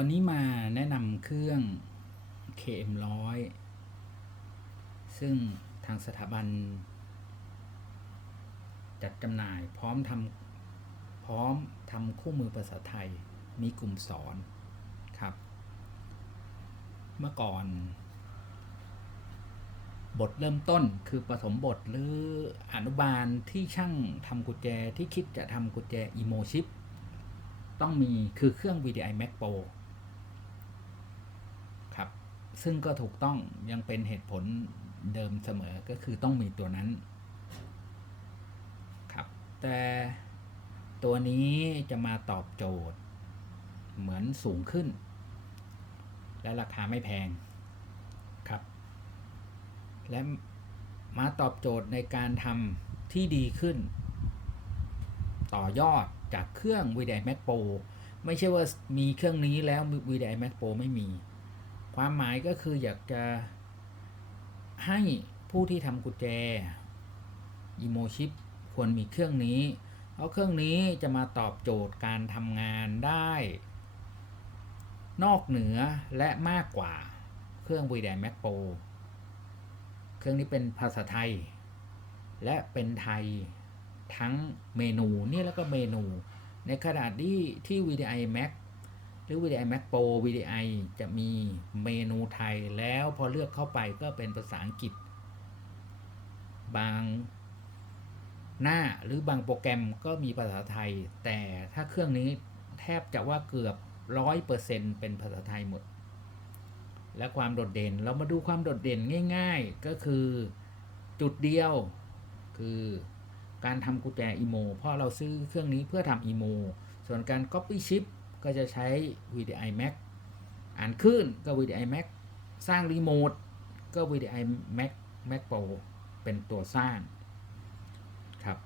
วันนี้มาแนะนำเครื่อง KM100 ซึ่งทางสถาบัน จัดจำหน่ายพร้อมทำพร้อมทำคู่มือภาษาไทยมีกลุ่มสอนครับ เมื่อก่อน บทเริ่มต้นคือปฐมบทหรืออนุบาลที่ช่างทำกุญแจที่คิดจะทำกุญแจอีโมชิปต้องมีคือเครื่อง VDI Max Pro ซึ่งก็ถูกต้องยังเป็นเหตุผลเดิมเสมอก็คือต้องมีตัวนั้นครับ แต่ตัวนี้จะมาตอบโจทย์ เหมือนสูงขึ้น และราคาไม่แพงครับ และมาตอบโจทย์ในการทำที่ดีขึ้น ต่อยอดจากเครื่อง VDI Max Pro ไม่ใช่ว่ามีเครื่องนี้แล้ว VDI Max Pro ไม่มี ความหมายก็คืออยากจะให้ผู้ที่ทำกุญแจ Emo Chip ควรมีเครื่องนี้ เพราะเครื่องนี้จะมาตอบโจทย์การทำงานได้ นอกเหนือและมากกว่าเครื่อง VDI Max Pro เครื่องนี้เป็นภาษาไทย และเป็นไทยทั้งเมนูนี่แล้วก็เมนู ในขณะที่ที่ VDI Max หรือ VDI Max Pro VDI จะมีเมนูไทยแล้วพอเลือกเข้าไปก็เป็นภาษาอังกฤษ บางหน้าหรือบางโปรแกรมก็มีภาษาไทย แต่ถ้าเครื่องนี้แทบจะว่าเกือบร้อยเปอร์เซ็นเป็นภาษาไทยหมด และความโดดเด่นเรามาดูความโดดเด่นง่าย ๆ ก็คือจุดเดียวคือการทำกุญแจอีโมเพราะเราซื้อเครื่องนี้เพื่อทำอีโมส่วนการ Copy Chip ก็จะใช้ VDI Max อ่านคลื่นก็ VDI Max สร้างรีโมทก็ VDI Max Mac Pro เป็นตัวสร้างครับ